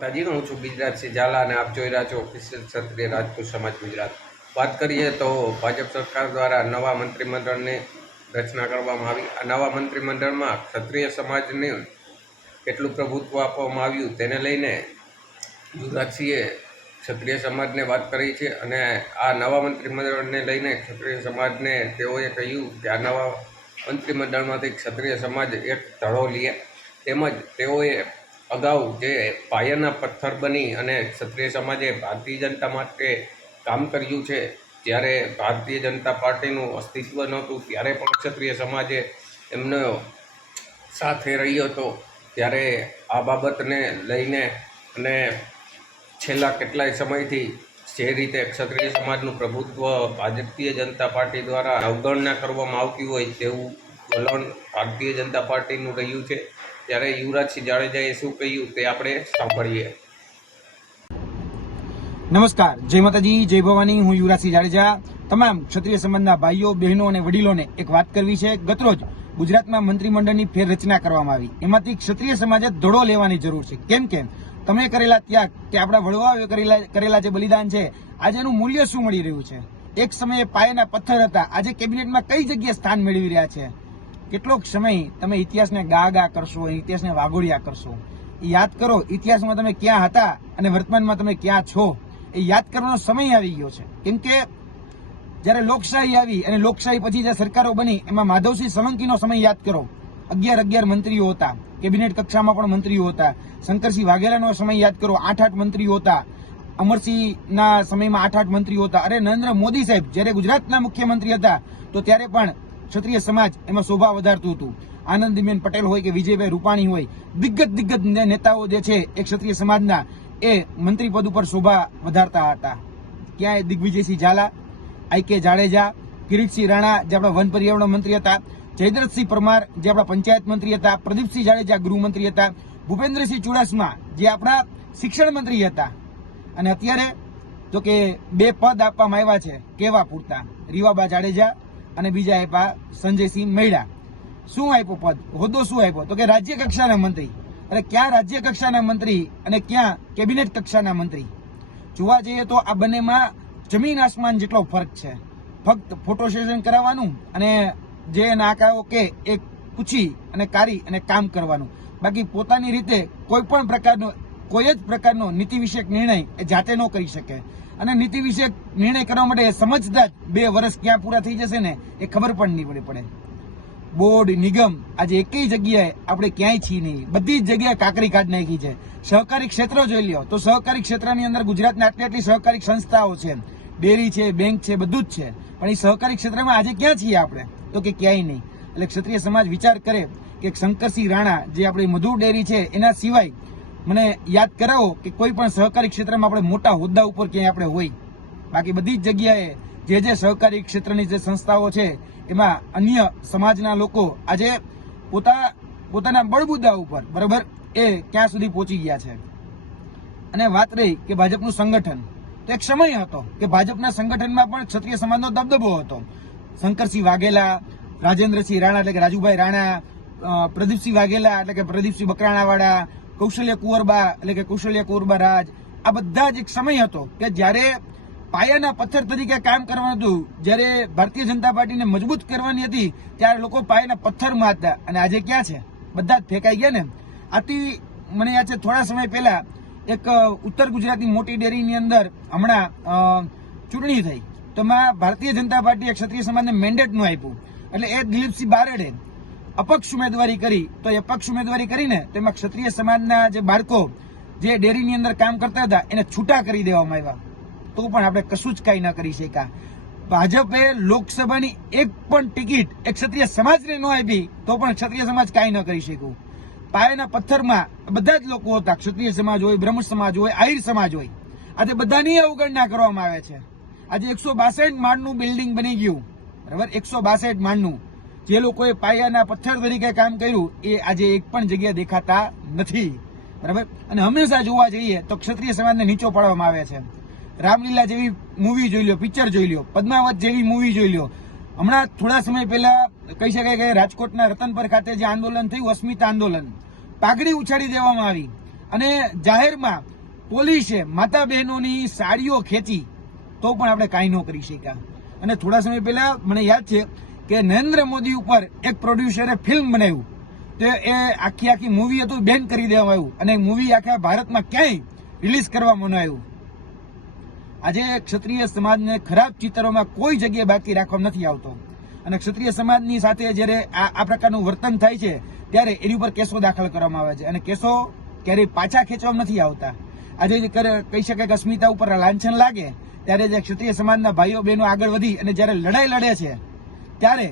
તાજી હું છું ગુજરાત સિંહ ઝાલા અને આપ જોઈ રહ્યા છો ઓફિશિયલ ક્ષત્રિય રાજપૂત સમાજ ગુજરાત વાત કરીએ તો ભાજપ સરકાર દ્વારા નવા મંત્રીમંડળની રચના કરવામાં આવી આ નવા મંત્રીમંડળમાં ક્ષત્રિય સમાજને કેટલું પ્રભુત્વ આપવામાં આવ્યું તેને લઈને યુવરાજસિંહે ક્ષત્રિય સમાજને વાત કરી છે અને આ નવા મંત્રીમંડળને લઈને ક્ષત્રિય સમાજને તેઓએ કહ્યું કે આ નવા મંત્રીમંડળમાંથી ક્ષત્રિય સમાજ એક ધડો લે તેમજ તેઓએ અગાઉ જે પાયાના પથ્થર બની અને ક્ષત્રિય સમાજે ભારતીય જનતા માટે કામ કર્યું છે જ્યારે ભારતીય જનતા પાર્ટીનું અસ્તિત્વ નહોતું ત્યારે પણ ક્ષત્રિય સમાજે એમનો સાથે રહ્યો હતો ત્યારે આ બાબતને લઈને અને છેલ્લા કેટલાય સમયથી જે રીતે ક્ષત્રિય સમાજનું પ્રભુત્વ ભારતીય જનતા પાર્ટી દ્વારા અવગણના કરવામાં આવતી હોય તેવું વલણ ભારતીય જનતા પાર્ટીનું રહ્યું છે ત્યારે યુવરાજ સિંહ જાડેજાએ શું કહ્યું તે આપણે સાંભળીએ નમસ્કાર જય માતાજી જય ભવાની હું યુવરાજ સિંહ જાડેજા તમામ ક્ષત્રિય સંબંધના ભાઈઓ બહેનો અને વડીલોને એક વાત કરવી છે ગતરોજ ગુજરાતમાં મંત્રીમંડળની ફેરરચના કરવામાં આવી એમાંથી ક્ષત્રિય સમાજે ધડો લેવાની જરૂર છે કેમ કે તમે કરેલા ત્યાગ કે આપણા વડવાઓએ કરેલા કરેલા જે બલિદાન છે આજે એનું મૂલ્ય શું મળી રહ્યું છે એક સમયે પાયાના પથ્થર હતા આજે કેબિનેટમાં કઈ જગ્યાએ સ્થાન મેળવી રહ્યા છે કેટલોક સમય તમે ઇતિહાસને ગા ગા કરશો ઇતિહાસને વાગોડિયા કરશો એ યાદ કરો ઇતિહાસમાં તમે ક્યાં હતા અને વર્તમાનમાં તમે ક્યાં છો એ યાદ કરવાનો સમય આવી ગયો છે કેમ કે જ્યારે લોકશાહી આવી અને લોકશાહી પછી જે સરકારો બની એમાં માધવસિંહ સોલંકીનો સમય યાદ કરો અગિયાર અગિયાર મંત્રીઓ હતા કેબિનેટ કક્ષામાં પણ મંત્રીઓ હતા શંકરસિંહ વાઘેલાનો સમય યાદ કરો આઠ આઠ મંત્રીઓ હતા અમરસિંહના સમયમાં આઠ આઠ મંત્રીઓ હતા અરે નરેન્દ્ર મોદી સાહેબ જ્યારે ગુજરાતના મુખ્યમંત્રી હતા તો ત્યારે પણ ક્ષત્રિય સમાજ એમાં શોભા વધારતું હતું આનંદીબેન પટેલ હોય કે વિજયભાઈ રૂપાણી હોય દિગ્ગજ દિગ્ગજ નેતાઓ જે છે એ ક્ષત્રિય સમાજના એ મંત્રી પદ ઉપર શોભા વધારતા હતા ક્યાંય દિગ્વિજયસિંહ ઝાલા આઈ કે જાડેજા કિરીટસિંહ રાણા જે આપણા વન પર્યાવરણ મંત્રી હતા જયદ્રથસિંહ પરમાર જે આપણા પંચાયત મંત્રી હતા પ્રદીપસિંહ જાડેજા ગૃહમંત્રી હતા ભૂપેન્દ્રસિંહ ચુડાસમા જે આપણા શિક્ષણ મંત્રી હતા અને અત્યારે તો કે બે પદ આપવામાં આવ્યા છે કેવા પૂરતા રીવાબા જાડેજા અને બીજા આપ્યા સંજયસિંહ મૈડા શું આપ્યો પદ હોદ્દો શું આપ્યો તો કે રાજ્ય કક્ષાના મંત્રી અને ક્યાં રાજ્ય કક્ષાના મંત્રી અને ક્યાં કેબિનેટ કક્ષાના મંત્રી જોવા જઈએ તો આ બંનેમાં જમીન આસમાન જેટલો ફરક છે ફક્ત ફોટો સેશન કરાવવાનું અને જે નાકાઓ કે એ પૂછી અને કારી અને કામ કરવાનું બાકી પોતાની રીતે કોઈ પણ પ્રકારનો કોઈ જ પ્રકારનો નીતિ વિષયક નિર્ણય એ જાતે ન કરી શકે અને નીતિ વિષયક નિર્ણય કરવા માટે સમજદાર બે વર્ષ ક્યાં પૂરા થઈ જશે ને એ ખબર પણ નહીં પડે પડે બોર્ડ નિગમ આજે એકેય જગ્યાએ આપણે ક્યાંય છીએ નહીં બધી જ જગ્યાએ કાકરી કાઢ નાખી છે સહકારી ક્ષેત્ર જોઈ લ્યો તો સહકારી ક્ષેત્રની અંદર ગુજરાતની આટલી આટલી સહકારી સંસ્થાઓ છે ડેરી છે બેંક છે બધું જ છે પણ એ સહકારી ક્ષેત્રમાં આજે ક્યાં છીએ આપણે તો કે ક્યાંય નહીં એટલે ક્ષત્રિય સમાજ વિચાર કરે કે શંકરસિંહ રાણા જે આપણી મધુર ડેરી છે એના સિવાય મને યાદ કરાવો કે કોઈ પણ સહકારી ક્ષેત્રમાં આપણે મોટા હોદ્દા ઉપર ક્યાંય આપણે હોય બાકી બધી જ જગ્યાએ જે જે સહકારી ક્ષેત્રની જે સંસ્થાઓ છે એમાં અન્ય સમાજના લોકો આજે પોતા પોતાના બળબુદ્દા ઉપર બરાબર એ ક્યાં સુધી પહોંચી ગયા છે અને વાત રહી કે ભાજપનું સંગઠન એક સમય હતો કે ભાજપના સંગઠનમાં પણ ક્ષત્રિય સમાજનો દબદબો હતો શંકરસિંહ વાઘેલા રાજેન્દ્રસિંહ રાણા એટલે કે રાજુભાઈ રાણા પ્રદીપસિંહ વાઘેલા એટલે કે પ્રદીપસિંહ બકરાણાવાળા કૌશલ્ય કુંવરબા એટલે કે કૌશલ્ય કુંવરબા રાજ આ બધા જ એક સમય હતો કે જ્યારે પાયાના પથ્થર તરીકે કામ કરવાનું હતું જ્યારે ભારતીય જનતા પાર્ટીને મજબૂત કરવાની હતી ત્યારે લોકો પાયાના પથ્થરમાં હતા અને આજે ક્યાં છે બધા જ ફેંકાઈ ગયા ને આથી મને યાદ છે થોડા સમય પહેલા એક ઉત્તર ગુજરાતની મોટી ડેરીની અંદર હમણાં ચૂંટણી થઈ તો માં ભારતીય જનતા પાર્ટી એક ક્ષત્રિય સમાજને મેન્ડેટનું આપ્યું એટલે એ દિલીપસિંહ બારડે અપક્ષ ઉમેદવારી કરી તો એ અપક્ષ ઉમેદવારી કરીને તેમાં ક્ષત્રિય સમાજના જે બાળકો જે ડેરીની અંદર કામ કરતા હતા એને છૂટા કરી દેવામાં આવ્યા તો પણ આપણે કશું જ કાંઈ ન કરી શક્યા ભાજપે લોકસભાની એક પણ ટિકિટ એક ક્ષત્રિય સમાજને ન આપી તો પણ ક્ષત્રિય સમાજ કાંઈ ન કરી શક્યું પાયાના પથ્થરમાં બધા જ લોકો હતા ક્ષત્રિય સમાજ હોય બ્રહ્મ સમાજ હોય આહિર સમાજ હોય આજે બધાની અવગણના કરવામાં આવે છે આજે એકસો બાસઠ માળનું બિલ્ડિંગ બની ગયું બરાબર એકસો બાસઠ માળનું જે લોકોએ પાયાના પથ્થર તરીકે કામ કર્યું એ આજે એક પણ જગ્યા દેખાતા નથી બરાબર અને હંમેશા જોવા જઈએ તો ક્ષત્રિય સમાજને નીચો પાડવામાં આવે છે રામલીલા જેવી મૂવી જોઈ લો પિક્ચર જોઈ લો પદ્માવત જેવી મૂવી જોઈ લો હમણાં થોડા સમય પહેલા કહી શકાય કે રાજકોટના રતનપર ખાતે જે આંદોલન થયું અસ્મિતા આંદોલન પાઘડી ઉછાડી દેવામાં આવી અને જાહેરમાં પોલીસે માતા બહેનોની સાડીઓ ખેંચી તો પણ આપણે કાંઈ ન કરી શક્યા અને થોડા સમય પહેલા મને યાદ છે કે નરેન્દ્ર મોદી ઉપર એક પ્રોડ્યુસરે ફિલ્મ બનાવ્યું તે એ આખી આખી મૂવી હતું બેન કરી દેવામાં આવ્યું અને મૂવી આખા ભારતમાં ક્યાંય રિલીઝ કરવામાં ન આવ્યું આજે ક્ષત્રિય સમાજને ખરાબ ચિત્રોમાં કોઈ જગ્યાએ બાકી રાખવામાં નથી આવતો અને ક્ષત્રિય સમાજની સાથે જ્યારે આ પ્રકારનું વર્તન થાય છે ત્યારે એની ઉપર કેસો દાખલ કરવામાં આવે છે અને કેસો ક્યારેય પાછા ખેંચવામાં નથી આવતા આજે કહી શકાય કે અસ્મિતા ઉપર લાંછન લાગે ત્યારે જે ક્ષત્રિય સમાજના ભાઈઓ બહેનો આગળ વધી અને જ્યારે લડાઈ લડે છે ત્યારે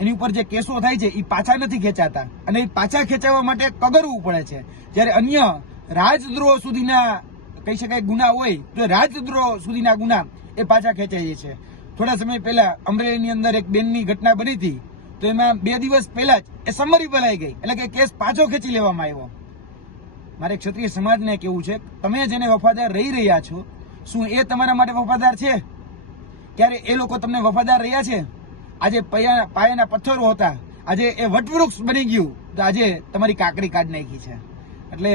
એની ઉપર જે કેસો થાય છે એ પાછા નથી ખેંચાતા અને એ પાછા ખેંચાવવા માટે કગરવું પડે છે જ્યારે અન્ય રાજદ્રોહ સુધીના કહી શકાય ગુના હોય તો રાજદ્રોહ સુધીના ગુના એ પાછા ખેંચાય છે થોડા સમય પહેલા અમરેલીની અંદર એક બેનની ઘટના બની હતી તો એમાં બે દિવસ પહેલા જ એ સમરી ભલાઈ ગઈ એટલે કે કેસ પાછો ખેંચી લેવામાં આવ્યો મારે ક્ષત્રિય સમાજને કેવું છે તમે જેને વફાદાર રહી રહ્યા છો શું એ તમારા માટે વફાદાર છે ત્યારે એ લોકો તમને વફાદાર રહ્યા છે આજે પાયાના પથ્થરો હતા આજે એ વટવૃક્ષ બની ગયું તો આજે તમારી કાકડી કાઢ નાખી છે એટલે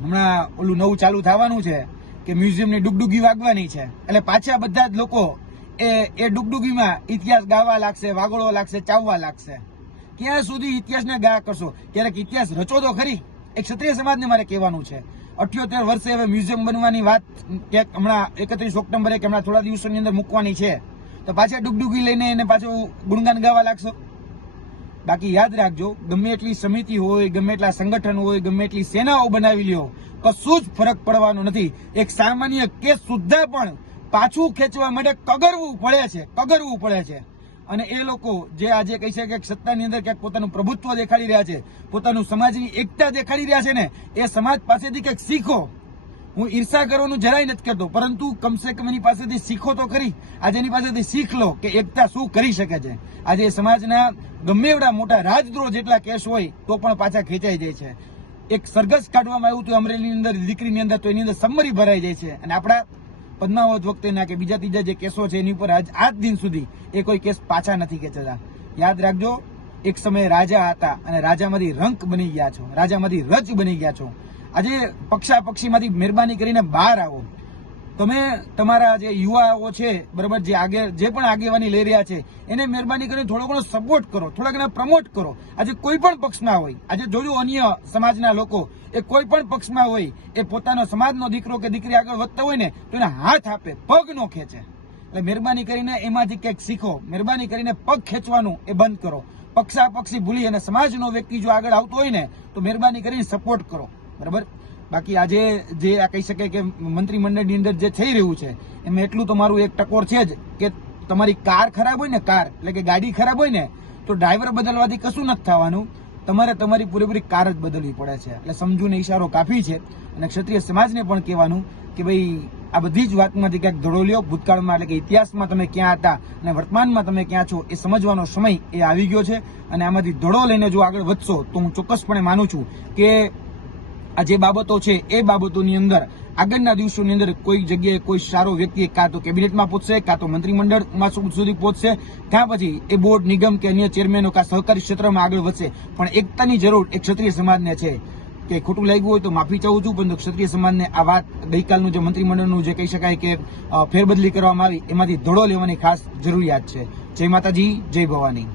હમણાં ઓલું નવું ચાલુ થવાનું છે કે મ્યુઝિયમની ડુગડુગી વાગવાની છે એટલે પાછા બધા જ લોકો એ એ ડુગડુગીમાં ઇતિહાસ ગાવા લાગશે વાગોળો લાગશે ચાવવા લાગશે ક્યાં સુધી ઇતિહાસને ગા કરશો ક્યારેક ઇતિહાસ રચો તો ખરી એક ક્ષત્રિય સમાજને મારે કહેવાનું છે અઠ્યોતેર વર્ષે હવે મ્યુઝિયમ બનવાની વાત ક્યાંક હમણાં એકત્રીસ ઓક્ટોબરે કે હમણાં થોડા દિવસોની અંદર મૂકવાની છે તો પાછા ડુગડુગી લઈને એને પાછું ગુણગાન ગાવા લાગશો બાકી યાદ રાખજો ગમે એટલી સમિતિ હોય ગમે એટલા સંગઠન હોય ગમે એટલી સેનાઓ બનાવી લ્યો કશું જ ફરક પડવાનો નથી એક સામાન્ય કેસ સુધા પણ પાછું ખેંચવા માટે કગરવું પડે છે કગરવું પડે છે અને એ લોકો જે આજે કહી છે કે સત્તાની અંદર ક્યાંક પોતાનું પ્રભુત્વ દેખાડી રહ્યા છે પોતાનું સમાજની એકતા દેખાડી રહ્યા છે ને એ સમાજ પાસેથી ક્યાંક શીખો હું ઈર્ષા કરવાનું જરાય નથી કરતો પરંતુ કમસે કમ એની પાસેથી શીખો તો ખરી આજે એની પાસેથી શીખ લો કે એકતા શું કરી શકે છે આજે સમાજના ગમે એવડા મોટા રાજદ્રોહ જેટલા કેસ હોય તો પણ પાછા ખેંચાઈ જાય છે એક સરઘસ કાઢવામાં આવ્યું હતું અમરેલીની અંદર દીકરીની અંદર તો એની અંદર સમરી ભરાઈ જાય છે અને આપણા પદ્માવત વખતેના કે બીજા ત્રીજા જે કેસો છે એની ઉપર આજ આજ દિન સુધી એ કોઈ કેસ પાછા નથી ખેંચતા યાદ રાખજો એક સમયે રાજા હતા અને રાજામાંથી રંક બની ગયા છો રાજામાંથી રજ બની ગયા છો આજે પક્ષા પક્ષીમાંથી મહેરબાની કરીને બહાર આવો તમે તમારા જે યુવાઓ છે બરાબર જે આગે જે પણ આગેવાની લઈ રહ્યા છે એને મહેરબાની કરીને થોડો ઘણો સપોર્ટ કરો થોડા ઘણા પ્રમોટ કરો આજે કોઈ પણ પક્ષના હોય આજે જોયું અન્ય સમાજના લોકો એ કોઈ પણ પક્ષમાં હોય એ પોતાનો સમાજનો દીકરો કે દીકરી આગળ વધતા હોય ને તો એને હાથ આપે પગ નો ખેંચે એટલે મહેરબાની કરીને એમાંથી કંઈક શીખો મહેરબાની કરીને પગ ખેંચવાનું એ બંધ કરો પક્ષા પક્ષી ભૂલી અને સમાજનો વ્યક્તિ જો આગળ આવતો હોય ને તો મહેરબાની કરીને સપોર્ટ કરો બરાબર બાકી આજે જે આ કહી શકે કે મંત્રીમંડળની અંદર જે થઈ રહ્યું છે એમાં એટલું તો મારું એક ટકોર છે જ કે તમારી કાર ખરાબ હોય ને કાર એટલે કે ગાડી ખરાબ હોય ને તો ડ્રાઈવર બદલવાથી કશું નથી થવાનું તમારે તમારી પૂરેપૂરી કાર જ બદલવી પડે છે એટલે સમજૂને ઈશારો કાફી છે અને ક્ષત્રિય સમાજને પણ કહેવાનું કે ભાઈ આ બધી જ વાતમાંથી ક્યાંક ધડો લ્યો ભૂતકાળમાં એટલે કે ઇતિહાસમાં તમે ક્યાં હતા અને વર્તમાનમાં તમે ક્યાં છો એ સમજવાનો સમય એ આવી ગયો છે અને આમાંથી ધડો લઈને જો આગળ વધશો તો હું ચોક્કસપણે માનું છું કે આ જે બાબતો છે એ બાબતોની અંદર આગળના દિવસોની અંદર કોઈ જગ્યાએ કોઈ સારો વ્યક્તિ કાં તો કેબિનેટમાં પહોંચશે કાં તો મંત્રીમંડળમાં સુધી પહોંચશે ત્યાં પછી એ બોર્ડ નિગમ કે અન્ય ચેરમેનો કાં સહકારી ક્ષેત્રમાં આગળ વધશે પણ એકતાની જરૂર એ ક્ષત્રિય સમાજને છે કે ખોટું લાગ્યું હોય તો માફી ચાહું છું પરંતુ ક્ષત્રિય સમાજને આ વાત ગઈકાલનું જે મંત્રીમંડળનું જે કહી શકાય કે ફેરબદલી કરવામાં આવી એમાંથી ધોળો લેવાની ખાસ જરૂરિયાત છે જય માતાજી જય ભવાની